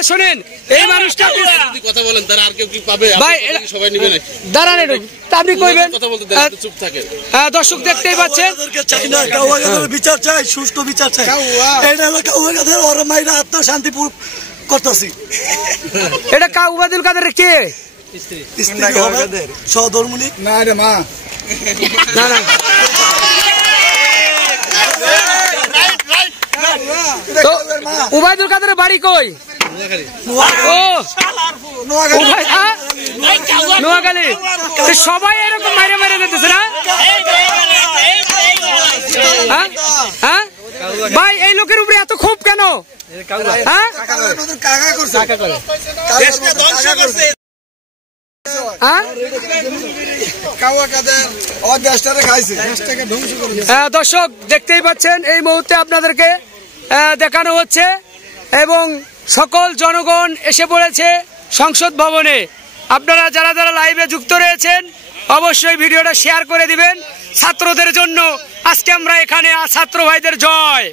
কথাটা শোনেন, এই মানুষটা কথা বলেন, তারা আর কেউ কি পাবে? ভাই সবাই নিবে নাকি? দাঁড়ান একটু, আপনি কইবেন। কথা বলতে দেন, চুপ থাকেন। দর্শক দেখতেই পাচ্ছেন, বিচার চাই, সুষ্ঠু বিচার চাই। এটা হলো কাউয়া গাদের ওরা মাইরা আত্মা শান্তিপুর করতেছি। এটা ওবায়দুল কাদেরের কে? সহধর্মিনী না রে মা, না না, ওবায়দুল কাদেরের বাড়ি কই? ও নোয়াখালী। সবাই এরকম মাইরে মাইরে দিতেছে না? হ্যাঁ ভাই, এই লোকের উপরে এত ক্ষোভ কেন? হ্যাঁ দর্শক দেখতেই পাচ্ছেন, এই মুহূর্তে আপনাদেরকে দেখানো হচ্ছে এবং সকল জনগণ এসে পড়েছে সংসদ ভবনে। আপনারা যারা যারা লাইভে যুক্ত রয়েছেন অবশ্যই ভিডিওটা শেয়ার করে দিবেন ছাত্রদের জন্য। আজকে আমরা এখানে ছাত্র ভাইদের জয়।